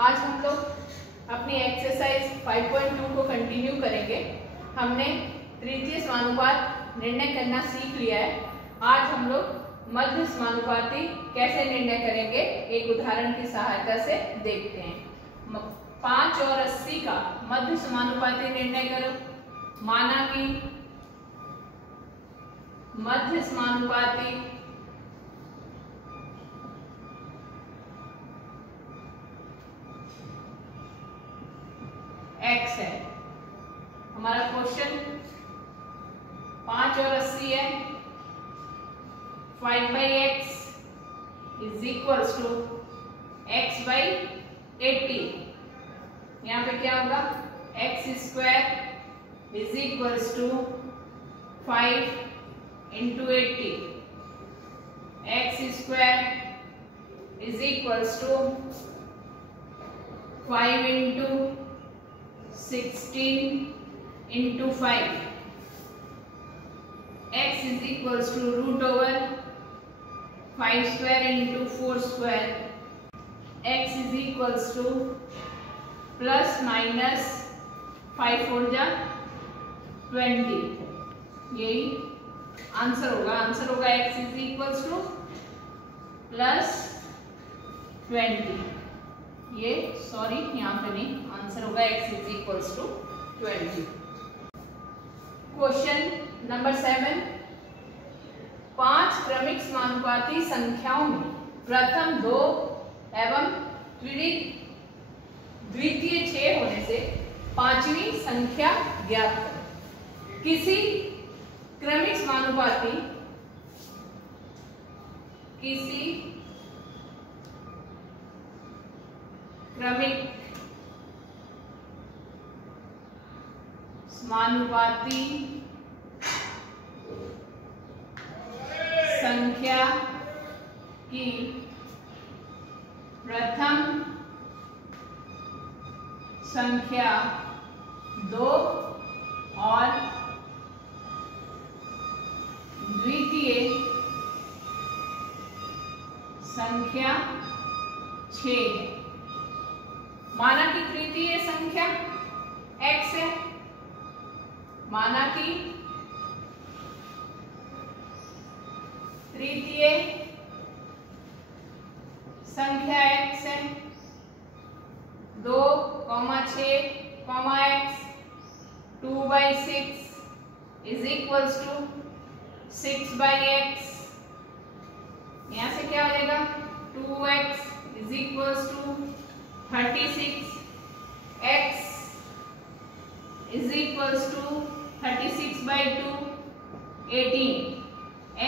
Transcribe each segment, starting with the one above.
आज हम लोग अपनी एक्सरसाइज 5.2 को कंटिन्यू करेंगे। हमने तृतीय समानुपात निर्णय करना सीख लिया है। आज हम लोग मध्य समानुपाती कैसे निर्णय करेंगे एक उदाहरण की सहायता से देखते हैं। 5 और 80 का मध्य समानुपाती निर्णय करो। माना कि मध्य समानुपाती x है। हमारा क्वेश्चन 5 और 80 है। 5/x is equals to x/80। यहाँ पे क्या होगा? x² is equals to 5 × 80। x² is equals to 5 × 16 × 5। x is equals to √5² × 4²। x is equals to plus minus 5 4 जा 20। यही आंसर होगा। आंसर होगा x is equals to plus 20। ये सॉरी यहाँ पे नहीं, आंसर होगा x is equals to 20। Question number 7। 5 क्रमिक समानुपाती संख्याओं में प्रथम 2 एवं द्वितीय 6 होने से पांचवी संख्या ज्ञात करें। किसी क्रमिक समानुपाती संख्या की प्रथम संख्या 2 और द्वितीय संख्या 6 है। माना कि तृतीय संख्या x है। माना कि तृतीय संख्या x है। 2, 6, x 2/6 is equals to 6/x। यहां से क्या हो जाएगा? 2x is equals to 36। x is equals to 36/2 18।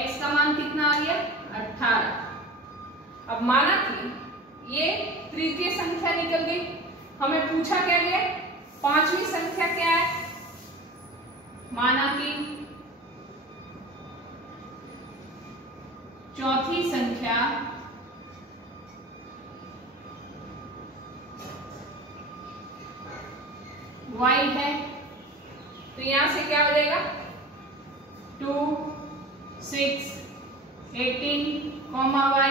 x का मान कितना आ गया? 18। अब माना कि ये तृतीय संख्या निकल गई। हमें पूछा क्या गया? पांचवी संख्या क्या है? माना कि चौथी संख्या y है। तो यहां से क्या हो जाएगा? 2, 6, 18, y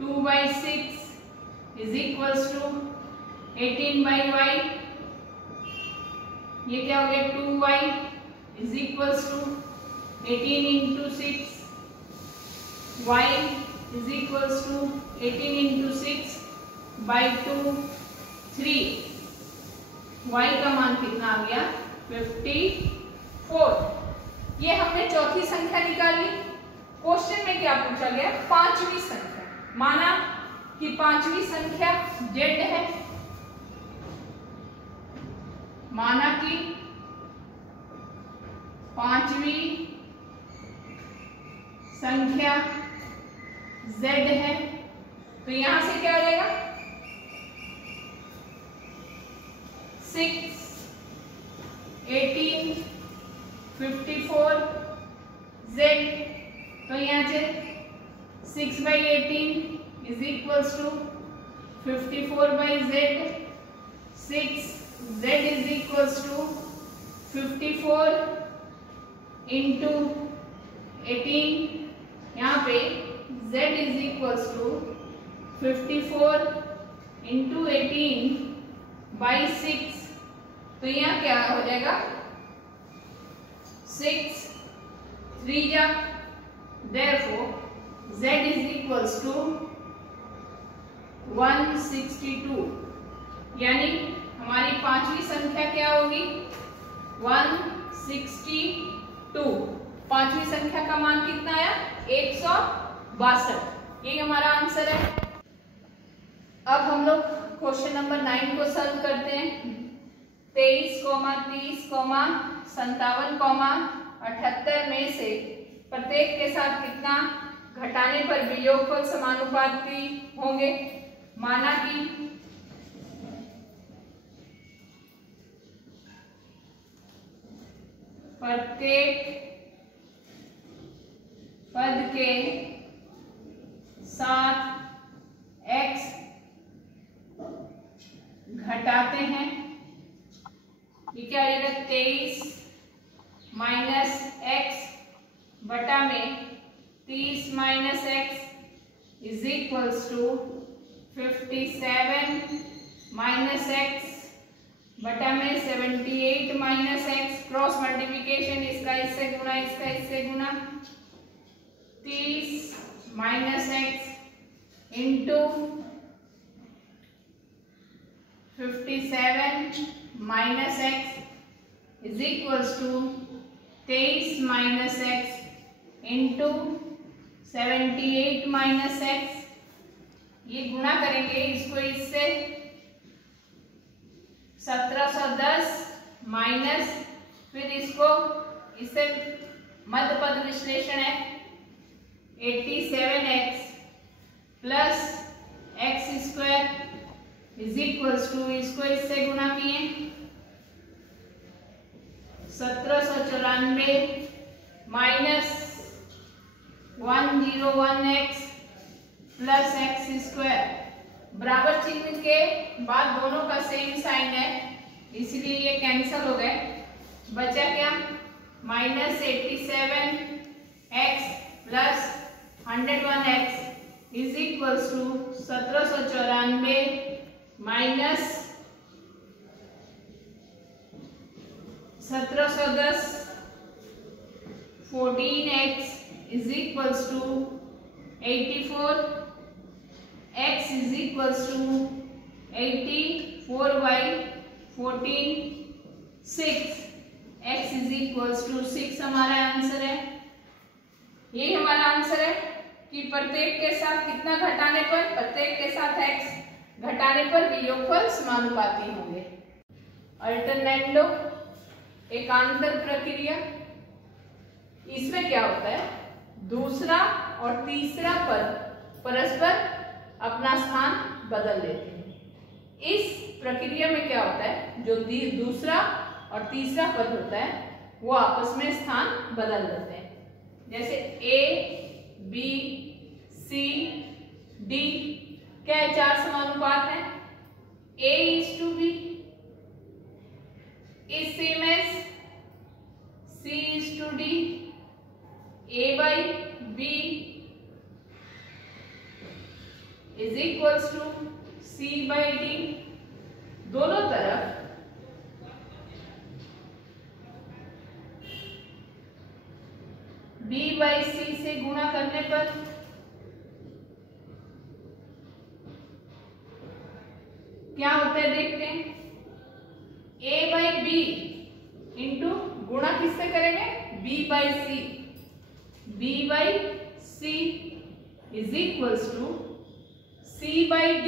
2/6 is equals to 18/y। ये क्या हो गया? 2y is equals to 18 × 6। y is equals to 18 × 6/2 3। y का मान कितना आ गया? 54। ये हमने चौथी संख्या निकाली। क्वेश्चन में क्या पूछा गया? पांचवी संख्या। माना कि पांचवी संख्या z है। माना कि पांचवी संख्या z है। तो यहां से क्या हो जाएगा? 6, 18, 54 z। तो यहाँ से 6/18 is equals to 54/z। 6z is equals to 54 × 18। यहाँ पे z is equals to 54 into 18 by 6, तो यहाँ क्या हो जाएगा 6 3 जा, therefore z is equals to 162, यानी हमारी पांचवी संख्या क्या होगी 162। पांचवी संख्या का मान कितना आया 162, ये हमारा आंसर है। अब हम लोग क्वेश्चन नंबर 9 को सॉल्व करते हैं। 23, 30, 57, 78 में से प्रत्येक के साथ कितना घटाने पर वियोगफल समानुपाती होंगे। माना कि प्रत्येक पद के साथ x घटाते हैं, ये क्या आएगा 23 माइनस x बटा में 30 minus x is equals to 57 minus x बटा में 78 माइनस x, क्रॉस मल्टीप्लिकेशन, इसका इससे गुना, इसका इससे गुना, 30 minus x into 57 minus x is equals to 23 minus x into 78 minus x, ये गुणा करेंगे इसको इससे 1710 माइनस, फिर इसको इससे मध्य पद विश्लेषण है 87x plus x square is equals to, इसको इससे गुणा किए 1794 minus 101x plus x square, बराबर चिन्ह के बाद दोनों का सेम साइन है इसलिए ये कैंसिल हो गए। बचा क्या minus 87x plus 101x is equals to 1794 minus 1710 14x is equals to 84, x is equals to 84 by 14 6, x is equals to 6 हमारा आंसर है। ये हमारा आंसर है कि प्रत्येक के साथ कितना घटाने पर, प्रत्येक के साथ x घटाने पर वियोगफल समानुपाती होंगे। अल्टरनेंडो एकांतर प्रक्रिया, इसमें क्या होता है दूसरा और तीसरा पद परस्पर अपना स्थान बदल लेते हैं। इस प्रक्रिया में क्या होता है जो दूसरा और तीसरा पद होता है वो आपस में स्थान बदल देते हैं। जैसे a b c d क्या है, 4 समानुपात है, a is to b is same as c is to d, a by b is equals to c by d, दोनों तरफ b by c से गुणा करने पर क्या होता है देखते हैं, a by b इंटू गुणा किससे करेंगे b by c, b by c is equals to c by d,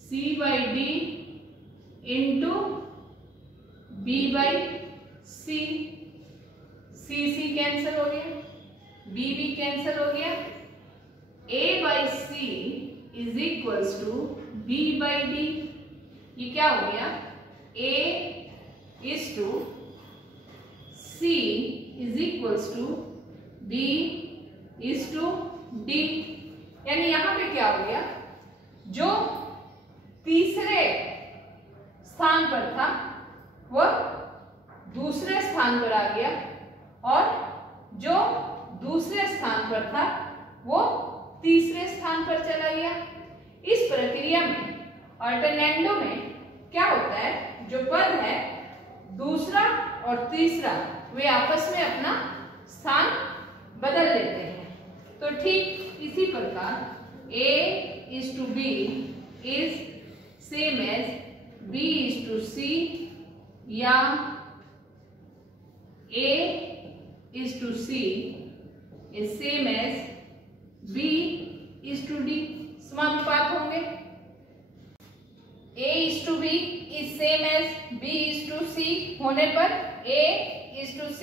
c by d into b by c, c cancel हो गया, b भी कैंसिल हो गया, a by c is equals to b by d, ये क्या हो गया a is to c is equals to b is to d, यानी यहां पे क्या हो गया जो तीसरे स्थान पर था वह दूसरे स्थान पर आ गया और जो दूसरे स्थान पर था वो तीसरे स्थान पर चला गया। इस प्रक्रिया में अल्टरनेंडो में क्या होता है, जो पद है दूसरा और तीसरा वे आपस में अपना स्थान बदल लेते हैं। तो ठीक इसी प्रकार A is to B is same as B is to C या A is to C is same as B is to D, समानुपात होंगे। A is to B is same as B is to C होने पर A is to C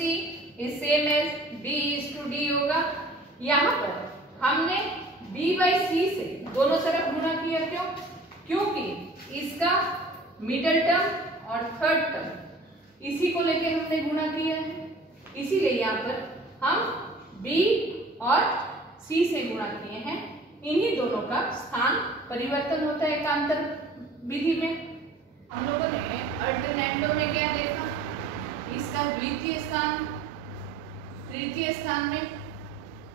is same as B is to D होगा। यहाँ पर हमने B by C से दोनों तरफ गुणा किया, क्यों? क्योंकि इसका मिडल टर्म और थर्ड टर्म इसी को लेके हमने गुणा किया है, इसीलिए यहाँ पर हम B और C से गुणा किए हैं। इन्हीं दोनों का स्थान परिवर्तन होता है एकांतर विधि में। हम लोगों ने अल्टरनेंडो में क्या देखा, इसका द्वितीय स्थान तृतीय स्थान में,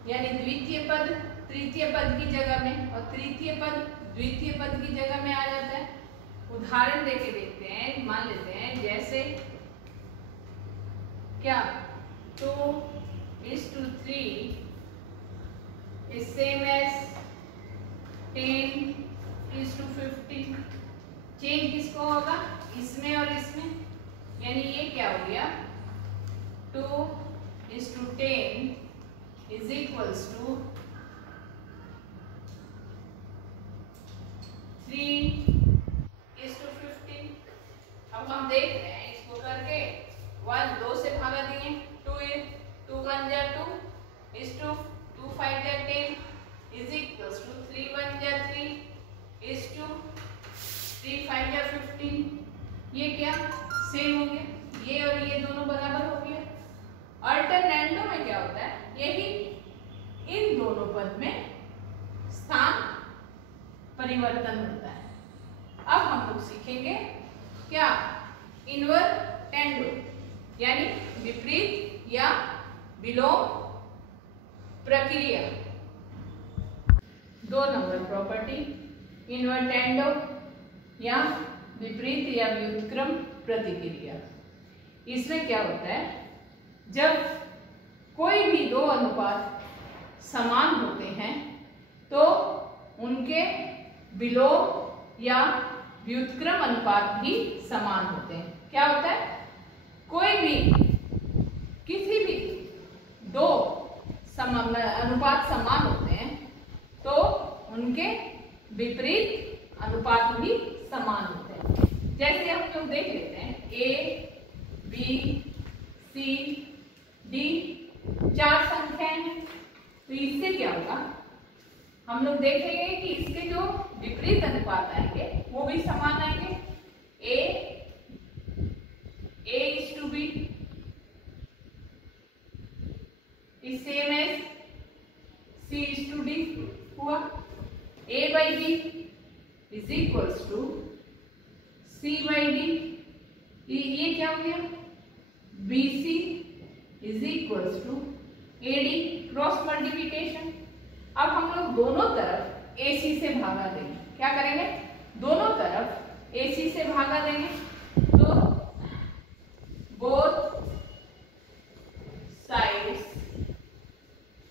यानी द्वितीय पद तृतीय पद की जगह में और तृतीय पद द्वितीय पद की जगह में आ जाता है। उदाहरण देके देखते हैं, मान लेते हैं जैसे क्या 2:3 is same as 10:15। चेंज किसको होगा, इसमें और इसमें, यानी ये क्या हो गया 2:10 is equals to 3:15। अब हम देख रहे हैं इसको करके 1 2 से भागा दिए, 2 1 जा 2 is to 2 5 जा 10 is equals to 3 1 जा 3 is to 3 5 जा 15। ये क्या सेम हो गया, ये और ये दोनों बराबर हो गया। अल्टरनेंडो में क्या होता है, यही इन दोनों पद में स्थान परिवर्तन होता है। अब हम लोग सीखेंगे क्या इनवर्टेंडो, यानी विपरीत या विलोम प्रक्रिया। 2 नंबर प्रॉपर्टी इनवर्टेंडो या विपरीत या व्युत्क्रम प्रतिक्रिया। इसमें क्या होता है, जब कोई भी दो अनुपात समान होते हैं तो उनके विलोम या व्युत्क्रम अनुपात भी समान होते हैं। क्या होता है, कोई भी किसी भी दो अनुपात समान होते हैं तो उनके विपरीत अनुपात भी समान होते हैं। जैसे हम लोग देख लेते हैं A B C D 4 संख्याएं हैं, तो इससे क्या होगा, हम लोग देखेंगे कि इसके जो विपरीत अनुपात आएंगे वो भी समान आएंगे। A is to B is same as C is to D हुआ। A by B is equals to C by D। ये क्या हो गया, BC is equals to AD, cross multiplication. अब हम लोग दोनों तरफ AC से भागा देंगे। क्या करेंगे, दोनों तरफ AC से भागा देंगे, तो both sides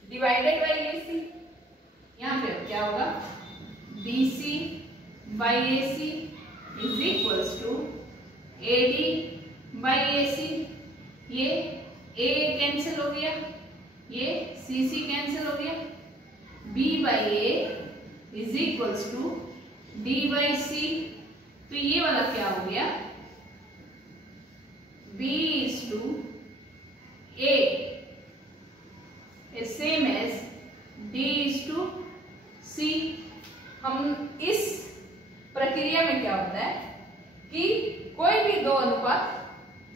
divided by AC। यहाँ पे क्या होगा, BC by AC is equals to AD by AC। ये A कैंसिल हो गया, ये CC कैंसिल हो गया, B by A is equals to D by C। तो ये वाला क्या हो गया, B is to A is same as D is to C। हम इस प्रक्रिया में क्या होता है कि कोई भी दो अनुपात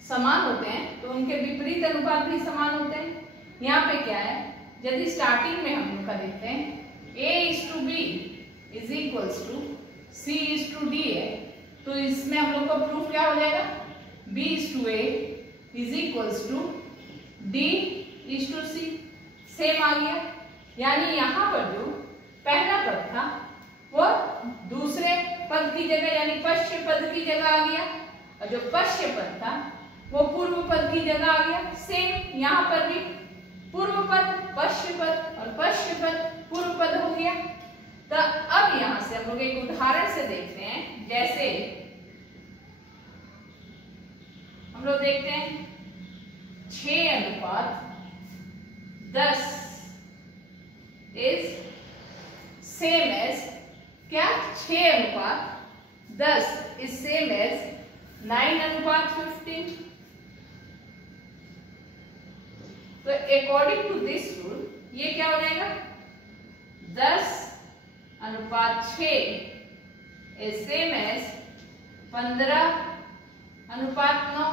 समान होते हैं तो उनके विपरीत अनुपात भी समान होते हैं। यहाँ पे क्या है, यदि स्टार्टिंग में हम लोग का देखते हैं A is to B is equals to C is to D है, तो इसमें हम लोग का प्रूफ क्या हो जाएगा, B is to A is equals to D is to C। Same आ गया, यानी यहाँ पर जो पहला पद था वो पद की जगह यानी पश्य पद की जगह आ गया, और जो पश्य पद था वो पूर्व पद की जगह आ गया। सेम यहाँ पर भी पूर्व पद पश्य पद और पश्य पद पूर्व पद हो गया। तो अब यहां से हम लोग एक उदाहरण से देखते हैं, जैसे हम लोग देखते हैं 6:10 इज सेम एज क्या, 6:10 इज सेम एज 9:15। तो अकॉर्डिंग टू दिस रूल ये क्या हो जाएगा, 10:6 इज सेम एज 15:9।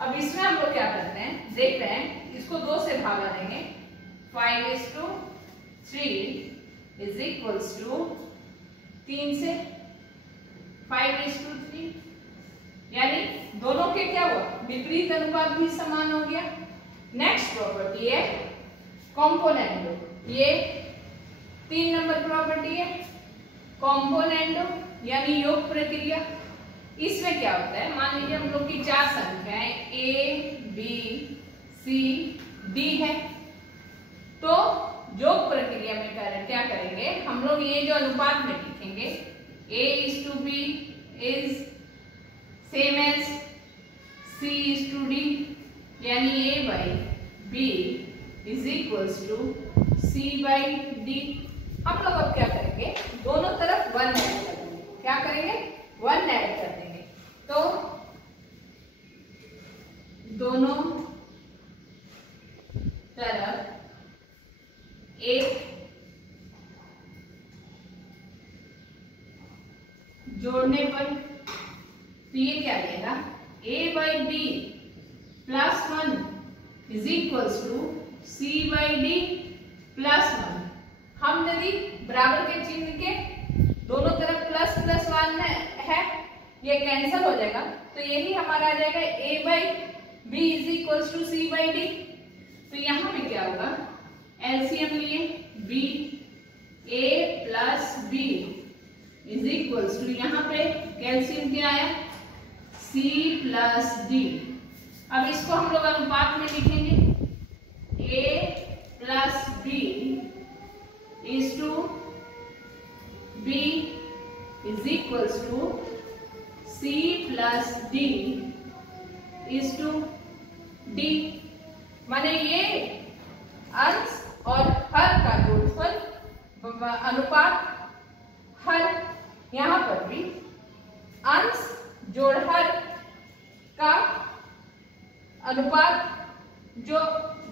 अब इसमें हम लोग क्या करते हैं, देख रहे हैं, इसको 2 से भागा देंगे। 5:3 इज इक्वल्स टू 3 से 5:3, यानी दोनों के क्या हुआ, विपरीत अनुपात भी समान हो गया। नेक्स्ट प्रॉपर्टी है कॉम्पोनेंडो, ये 3 नंबर प्रॉपर्टी है कॉम्पोनेंडो यानी योग प्रक्रिया। इसमें क्या होता है, मान लीजिए हम लोग की 4 संख्याएं A, B, C, D है, तो योग प्रक्रिया में क्या करेंगे हम लोग, ये जो अनुपात में लिखेंगे A:B is same as C:D, यानी A/B is equals to C/D। हम लोग अब क्या करेंगे, दोनों तरफ 1 ऐड कर देंगे। क्या करेंगे, 1 ऐड कर देंगे, तो दोनों तरफ 1 जोड़ने पर तो ये क्या देगा, A/B +1 is equals to C/D +1। हम यदि बराबर के चिन्ह के दोनों तरफ ++1 है, ये कैंसिल हो जाएगा, तो यही हमारा आ जाएगा A/B is equals to C/D। तो यहाँ पे क्या होगा, एलसीएम लिए B, A + B is equals to, यहाँ पे कैल्शियम क्या आया C + D। अब इसको हम लोग अनुपात में लिखेंगे A + B is to B is equals to C + D is to D। माने ये अंश और हर का गुणनफल अनुपात, हर यहाँ पर भी अंश जोड़ हर का अनुपात, जो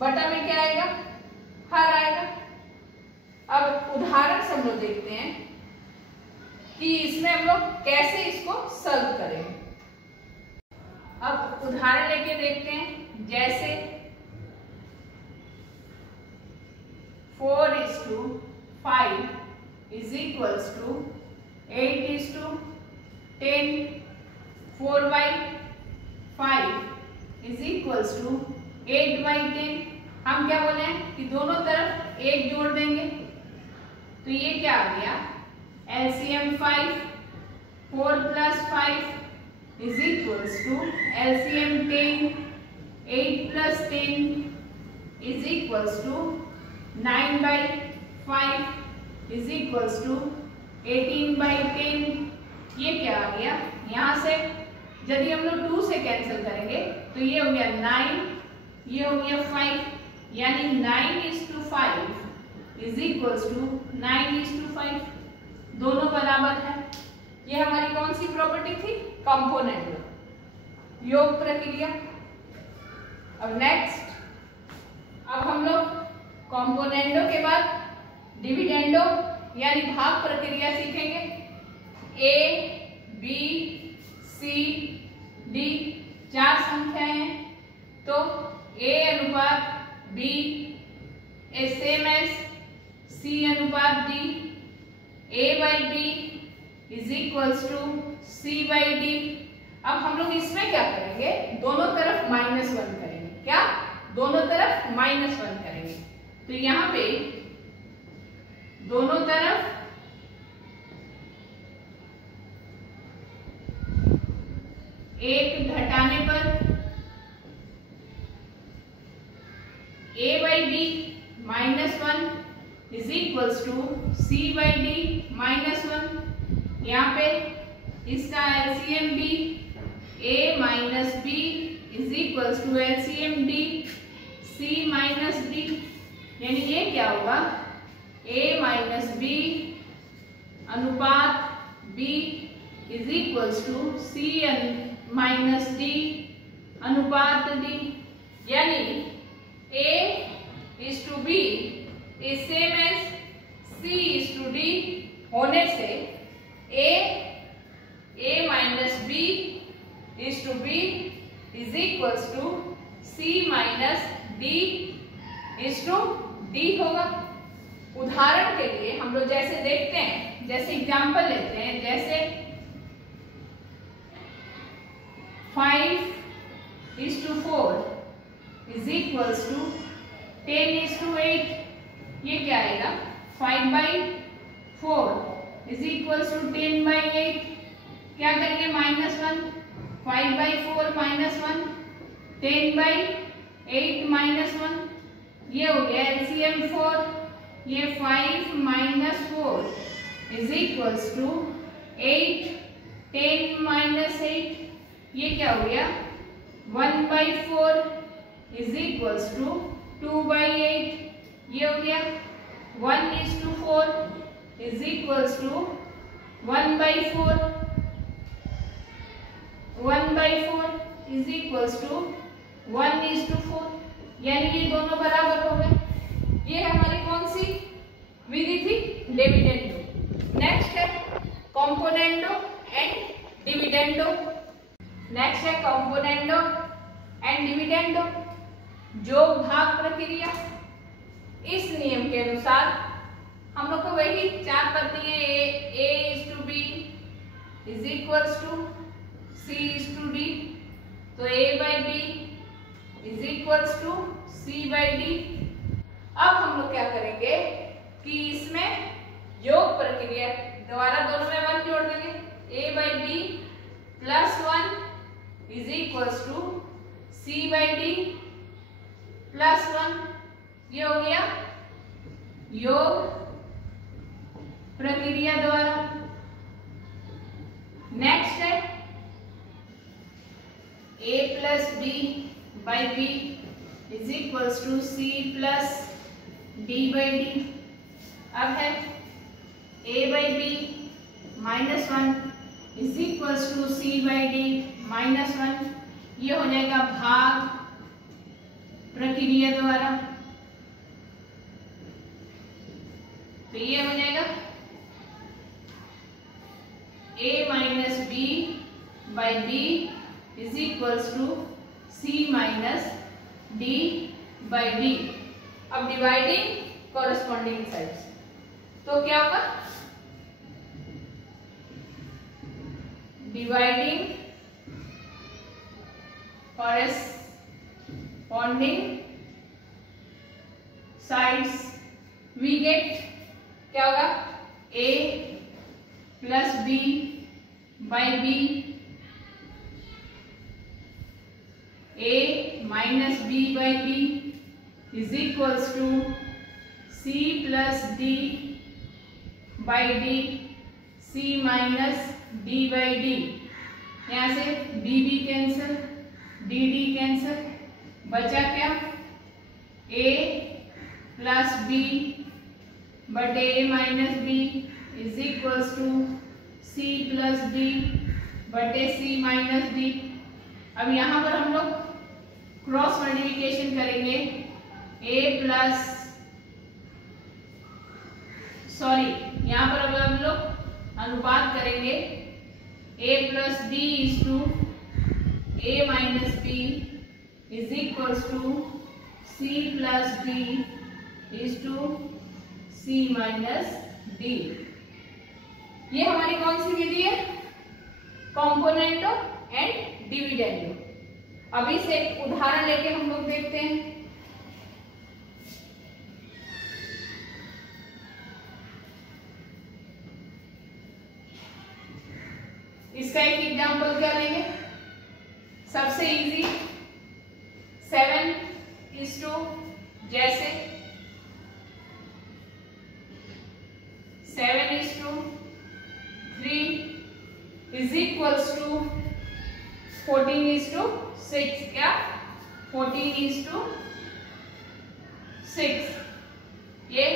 बटा में क्या आएगा, हर आएगा। अब उदाहरण से हम लोग देखते हैं कि इसमें हम लोग कैसे इसको सॉल्व करेंगे। अब उदाहरण लेके देखते हैं, जैसे 4:5 is equals to 8:10, 4/5 is equals to 8/10। हम क्या बोले हैं कि दोनों तरफ 1 जोड़ देंगे, तो ये क्या आ गया, LCM 5, 4 + 5 is equals to LCM 10, 8 + 10 is equals to 9/5 is equals to 18/10। ये क्या आ गया, यहाँ से यदि हम लोग 2 से कैंसिल करेंगे तो ये हो गया 9, ये हो गया 5, यानी 9:5 इज इक्वल्स टू 9:5, दोनों बराबर है। ये हमारी कौन सी प्रॉपर्टी थी, कंपोनेंडो योग प्रक्रिया। अब नेक्स्ट, अब हम लोग कंपोनेंडो के बाद डिविडेंडो यानी भाग प्रक्रिया सीखेंगे। A, B, C, D 4 संख्याएं हैं, तो A/B is same as C/D, A/B is equals to C/D। अब हम लोग इसमें क्या करेंगे, दोनों तरफ -1 करेंगे। क्या, दोनों तरफ -1 करेंगे, तो यहाँ पे दोनों तरफ एक घटाने पर a by d -1 is equals to c by d -1। यहाँ पे इसका एलसीएम भी a minus b is equals to LCM d c minus d, यानी ये क्या होगा a माइनस बी अनुपात b is equals to c minus डी अनुपात d, यानी a is to b is same as c is to d होने से a minus b is to b is equals to c minus d is to d होगा। उदाहरण के लिए हम लोग जैसे देखते हैं, जैसे एग्जांपल लेते हैं, जैसे 5:4 इज इक्वल्स टू 10:8, ये क्या आएगा 5/4 इज इक्वल्स टू 10/8, क्या करेंगे -1, 5/4 -1 10/8 -1, ये हो गया एलसीएम 4, ये 5 - 4 इज इक्वल्स टू 8 10 - 8, ये क्या हो गया 1/4 इज इक्वल्स टू 2/8, ये हो गया 1:4 is equals to 1/4 is equals to 1:4, यानी ये दोनों बराबर हो गए। ये हमारी कौन सी विधि थी, डिविडेंडो। नेक्स्ट है कॉम्पोनेंडो एंड डिविडेंडो। नेक्स्ट है कॉम्पोनेंडो एंड डिविडेंडो, जोग भाग प्रक्रिया। इस नियम के अनुसार हम लोग को वही चार पद दिए, a is to b is equals to c is to d, तो a by b is equals to c by d। अब हम लोग क्या करेंगे कि इसमें योग प्रक्रिया द्वारा दोनों में 1 जोड़ देंगे, a by b plus 1 is equals to c by d plus 1, ये हो गया योग प्रक्रिया द्वारा। नेक्स्ट है a plus b by b is equals to c plus d by d. अब है a by b -1 is equals to c by d -1, ये हो जाएगा भाग प्रक्रिया द्वारा, तो ये हो जाएगा a minus b by b is equals to c minus d by d. अब डिवाइडिंग कॉरेस्पॉन्डिंग साइड्स, तो क्या होगा dividing corresponding sides, we get क्या होगा a plus b by b, a minus b by b is equals to c plus d by d, c minus d by d, यहाँ से b b cancel d d cancel, बचा क्या a plus b बटे a minus b is equals to c plus d बटे c minus d। अब यहाँ पर हम लोग क्रॉस मल्टीप्लिकेशन करेंगे, यहाँ पर अब हम लोग अनुपात करेंगे a plus b is to a minus b is equals to c plus d is to c minus d। ये हमारी कौन सी विधि है, कॉम्पोनेंटो एंड डिविडेंडो। अभी से एक उदाहरण लेके हम लोग देखते हैं। इसका एक एग्जाम्पल क्या लेंगे, सबसे इजी 7 इज टू जैसे 7 is to 3 is equals to 14 is to 6। क्या 14 इज टू 6। ये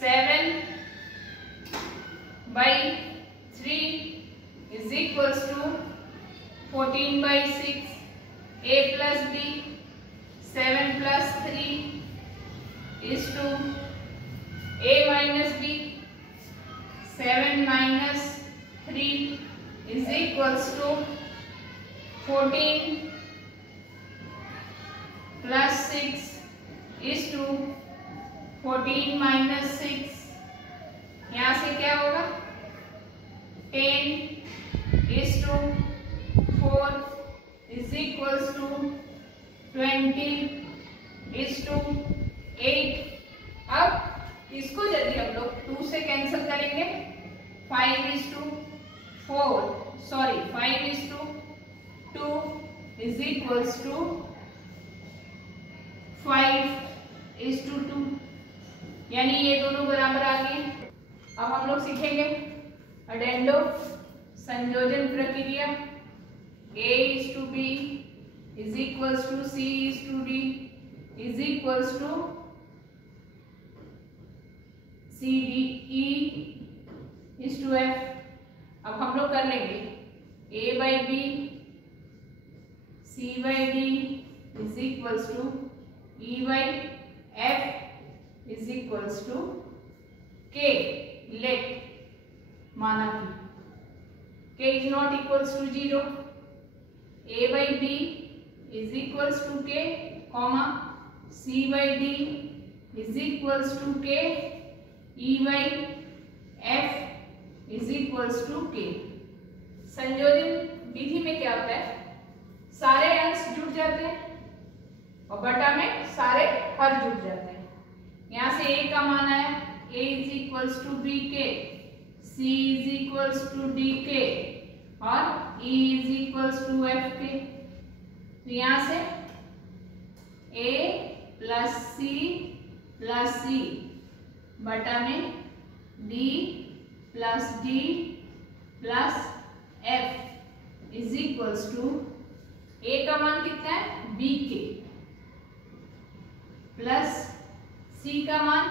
7 by 3 is equals to 14 by 6 a plus b 7 plus 3 is to a minus b 7 minus 3 is equals to 14 plus 6 is to 14 minus 6। यहाँ से क्या होगा 10 is to 4 is equals to 20 is to 8। अब इसको यदि हम लोग 2 से कैंसिल करेंगे 5 is to 2 is equals to 5 is to 2, यानी ये दोनों बराबर आ गए। अब हम लोग सीखेंगे अडेंडो संयोजन प्रक्रिया। A is to B is equals to C is to D is equals to C D E is to F। अब हम लोग कर लेंगे A by B C by D is equals to E by F is equals to K। Let माना कि K is not equals to 0, A by B is equals to K, comma C by D is equals to K, E by F is equals to K। संयोजन विधि में क्या होता है, सारे अंश जुड़ जाते हैं और बटा में सारे हर जुड़ जाते हैं। यहाँ से A का मान आया A is equals to BK, C is equals to DK और E is equals to FK। तो यहाँ से A plus C बटा में D plus D plus F is equals to A का मान कितना है BK प्लस C का मान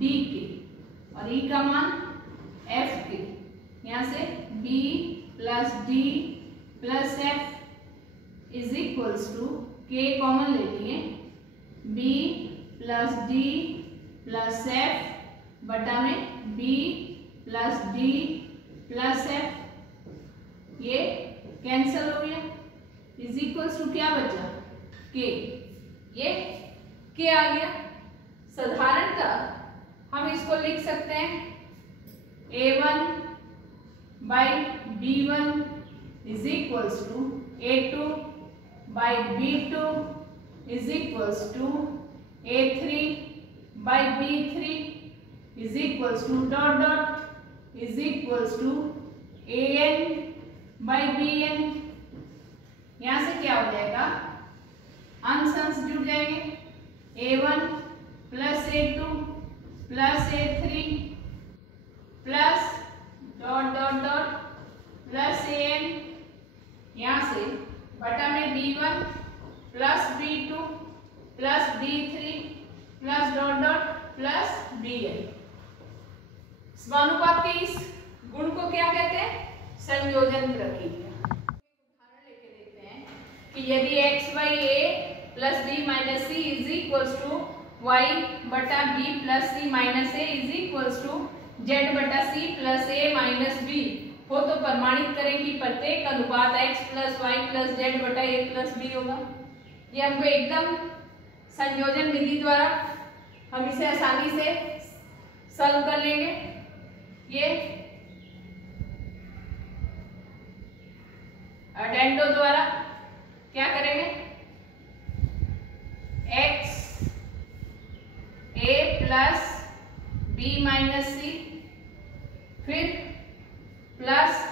D के और E का मान F के। यहाँ से B plus D plus F is equals to K common ले लिए B plus D plus F बटा में B plus D plus F। ये कैंसल हो गया इज इक्वल्स टू क्या बचा K। ये K आ गया। साधारणतः हम इसको लिख सकते हैं A1 by B1 is equals to A2 by B2 is equals to A3 by B3 is equals to dot dot is equals to AN by BN। यहाँ से क्या हो जाएगा अंश अंश जुड़ जाएंगे A1 plus A2 plus A3 plus dot dot dot plus AN। यहाँ से बटा में B1 plus B2 plus B3 plus dot dot plus BN। समानुपात के इस गुण को क्या कहते हैं संयोजन प्रक्रिया। उदाहरण लेके देखते हैं कि यदि x by a plus b minus c is equals to y बटा b plus c minus a is equals to z बटा c plus a minus b हो तो प्रमाणित करें कि प्रत्येक अनुपात x plus y plus z बटा a प्लस b होगा। ये हमको एकदम संयोजन विधि द्वारा हम इसे आसानी से सॉल्व कर लेंगे। ये अडेंडो द्वारा क्या करेंगे x a plus b minus C फिर plus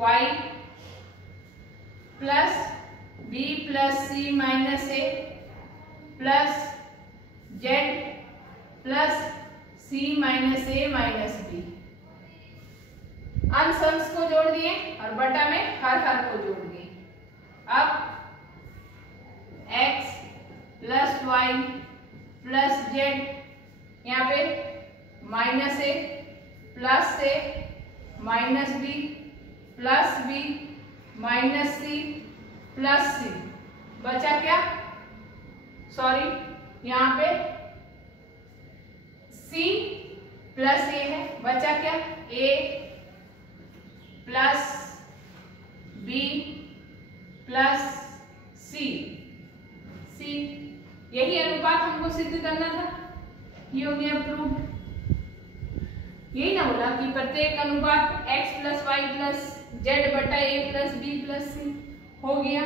y plus b plus c minus a plus z plus c minus a minus b। अंश अंश को जोड़ दिए और बटा में हर हर को जोड़ दिए। अब x plus y plus z, यहाँ पे minus a plus a minus b plus b minus c plus c, बचा क्या, सॉरी यहाँ पे c प्लस a है, बचा क्या, a plus b plus c, यही अनुपात हमको सिद्ध करना था, ये हो गया प्रूव्ड। यही ना बोला कि प्रत्येक अनुपात x plus y plus z बटा a plus b plus c हो गया।